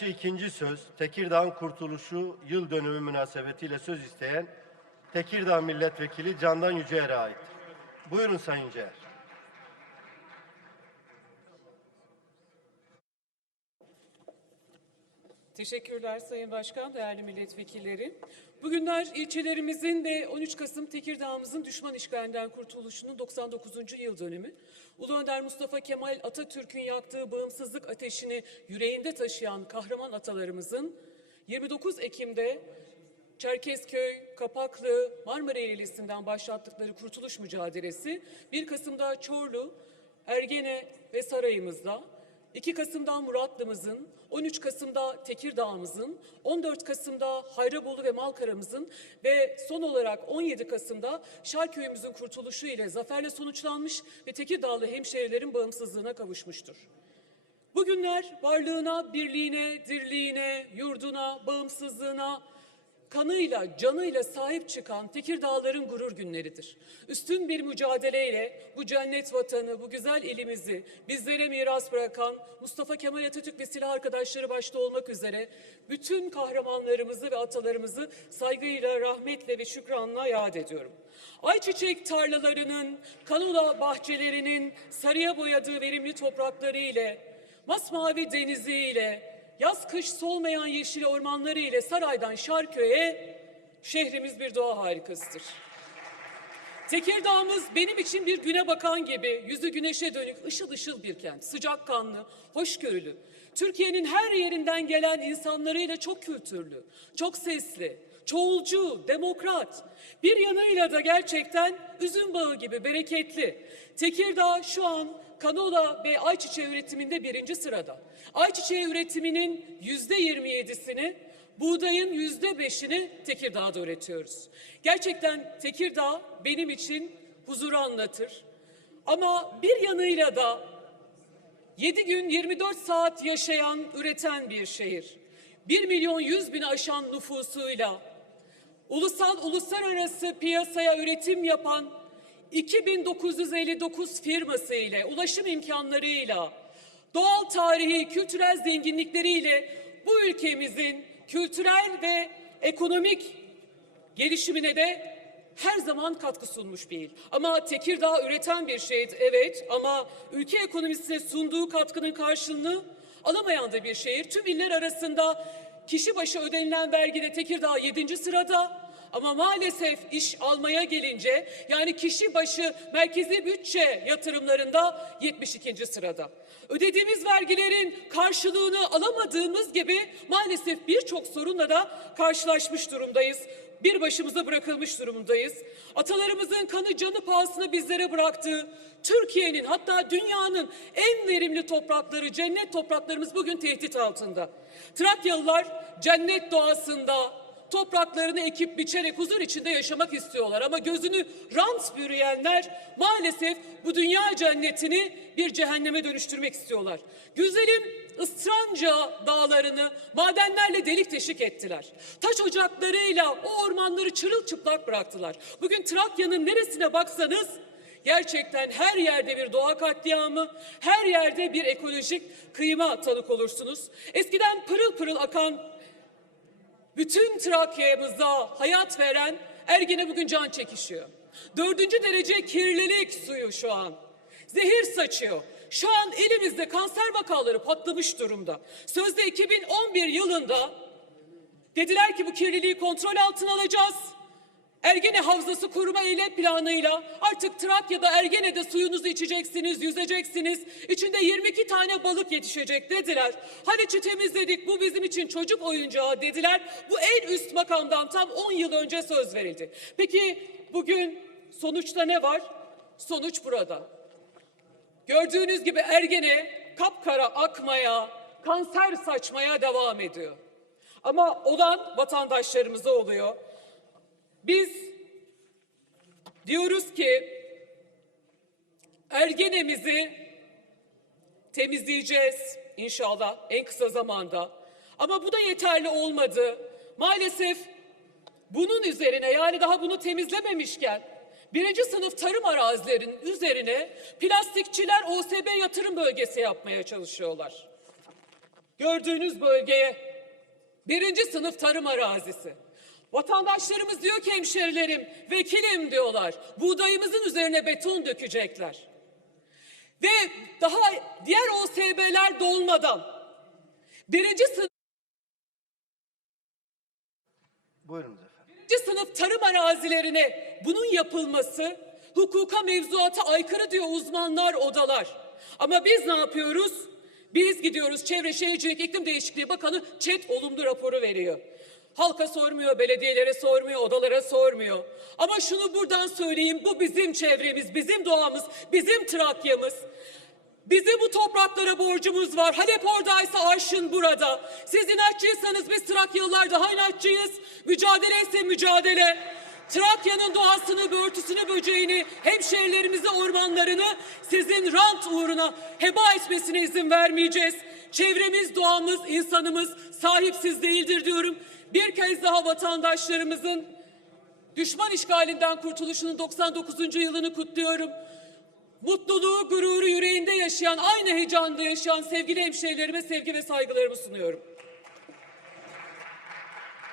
dışı ikinci söz Tekirdağ'ın kurtuluşu yıl dönümü münasebetiyle söz isteyen Tekirdağ Milletvekili Candan Yüceer'e aittir. Buyurun Sayın Yüceer. Teşekkürler Sayın Başkan, değerli milletvekilleri. Bugünler ilçelerimizin ve 13 Kasım Tekirdağ'ımızın düşman işgalinden kurtuluşunun 99. yıl dönümü. Ulu Önder Mustafa Kemal Atatürk'ün yaktığı bağımsızlık ateşini yüreğinde taşıyan kahraman atalarımızın 29 Ekim'de Çerkezköy, Kapaklı, Marmara Eğrisi'nden başlattıkları kurtuluş mücadelesi 1 Kasım'da Çorlu, Ergene ve Sarayımızda, 2 Kasım'da Muratlı'mızın, 13 Kasım'da Tekirdağ'ımızın, 14 Kasım'da Hayrabolu ve Malkara'mızın ve son olarak 17 Kasım'da Şarköy'ümüzün kurtuluşu ile zaferle sonuçlanmış ve Tekirdağlı hemşehrilerin bağımsızlığına kavuşmuştur. Bugünler varlığına, birliğine, dirliğine, yurduna, bağımsızlığına, kanıyla, canıyla sahip çıkan Tekirdağların gurur günleridir. Üstün bir mücadeleyle bu cennet vatanı, bu güzel ilimizi bizlere miras bırakan Mustafa Kemal Atatürk ve silah arkadaşları başta olmak üzere bütün kahramanlarımızı ve atalarımızı saygıyla, rahmetle ve şükranla yad ediyorum. Ayçiçek tarlalarının, kanola bahçelerinin sarıya boyadığı verimli toprakları ile masmavi deniziyle, yaz kış solmayan yeşil ormanları ile saraydan Şarköy'e şehrimiz bir doğa harikasıdır. Tekirdağ'ımız benim için bir güne bakan gibi yüzü güneşe dönük ışıl ışıl bir kent. Sıcakkanlı, hoşgörülü. Türkiye'nin her yerinden gelen insanlarıyla çok kültürlü, çok sesli, çoğulcu, demokrat. Bir yanıyla da gerçekten üzüm bağı gibi bereketli. Tekirdağ şu an kanola ve ayçiçeği üretiminde birinci sırada. Ayçiçeği üretiminin yüzde yirmi yedisini, buğdayın yüzde beşini Tekirdağ'da üretiyoruz. Gerçekten Tekirdağ benim için huzuru anlatır. Ama bir yanıyla da 7 gün 24 saat yaşayan, üreten bir şehir. 1 milyon 100 bin aşan nüfusuyla, ulusal uluslararası piyasaya üretim yapan 2959 firması ile, ulaşım imkanlarıyla, doğal tarihi, kültürel zenginlikleriyle bu ülkemizin kültürel ve ekonomik gelişimine de her zaman katkı sunmuş bir il. Ama Tekirdağ üreten bir şeydi evet ama ülke ekonomisine sunduğu katkının karşılığını alamayan da bir şehir. Tüm iller arasında kişi başı ödenilen vergide Tekirdağ 7. sırada ama maalesef iş almaya gelince yani kişi başı merkezi bütçe yatırımlarında 72. sırada. Ödediğimiz vergilerin karşılığını alamadığımız gibi maalesef birçok sorunla da karşılaşmış durumdayız bir başımıza bırakılmış durumdayız. Atalarımızın kanı canı pahasına bizlere bıraktığı Türkiye'nin hatta dünyanın en verimli toprakları, cennet topraklarımız bugün tehdit altında. Trakyalılar cennet doğasında topraklarını ekip biçerek huzur içinde yaşamak istiyorlar. Ama gözünü rant bürüyenler maalesef bu dünya cennetini bir cehenneme dönüştürmek istiyorlar. Güzelim Istranca dağlarını madenlerle delik deşik ettiler. Taş ocaklarıyla o ormanları çırılçıplak bıraktılar. Bugün Trakya'nın neresine baksanız gerçekten her yerde bir doğa katliamı, her yerde bir ekolojik kıyıma tanık olursunuz. Eskiden pırıl pırıl akan bütün Trakya'mıza hayat veren Ergene bugün can çekişiyor. Dördüncü derece kirlilik suyu şu an. Zehir saçıyor. Şu an elimizde kanser vakaları patlamış durumda. Sözde 2011 yılında dediler ki bu kirliliği kontrol altına alacağız. Ergene Havzası koruma ile planıyla artık Trakya'da Ergene'de suyunuzu içeceksiniz, yüzeceksiniz. İçinde 22 tane balık yetişecek dediler. Haliç'i temizledik bu bizim için çocuk oyuncağı dediler. Bu en üst makamdan tam 10 yıl önce söz verildi. Peki bugün sonuçta ne var? Sonuç burada. Gördüğünüz gibi Ergene kapkara akmaya, kanser saçmaya devam ediyor. Ama olan vatandaşlarımıza oluyor. Biz diyoruz ki Ergenemizi temizleyeceğiz inşallah en kısa zamanda. Ama bu da yeterli olmadı. Maalesef bunun üzerine yani daha bunu temizlememişken birinci sınıf tarım arazilerinin üzerine plastikçiler OSB yatırım bölgesi yapmaya çalışıyorlar. gördüğünüz bölgeye birinci sınıf tarım arazisi. Vatandaşlarımız diyor ki hemşerilerim, vekilim diyorlar. Buğdayımızın üzerine beton dökecekler. Ve daha diğer OSB'ler dolmadan birinci sınıf Buyurunuz efendim. Birinci sınıf tarım arazilerine bunun yapılması hukuka mevzuata aykırı diyor uzmanlar odalar. Ama biz ne yapıyoruz? Biz gidiyoruz Çevre Şehircilik İklim Değişikliği Bakanı çet olumlu raporu veriyor. Halka sormuyor, belediyelere sormuyor, odalara sormuyor. Ama şunu buradan söyleyeyim, bu bizim çevremiz, bizim doğamız, bizim Trakya'mız. Bizim bu topraklara borcumuz var. Halep oradaysa arşın burada. Siz inatçıysanız biz Trakyalılar daha inatçıyız. Mücadele ise mücadele. Trakya'nın doğasını, börtüsünü, böceğini, hemşehrilerimizi, ormanlarını sizin rant uğruna heba etmesine izin vermeyeceğiz. Çevremiz, doğamız, insanımız sahipsiz değildir diyorum. Bir kez daha vatandaşlarımızın düşman işgalinden kurtuluşunun 99. yılını kutluyorum. Mutluluğu, gururu yüreğinde yaşayan, aynı heyecanda yaşayan sevgili hemşehrilerime sevgi ve saygılarımı sunuyorum.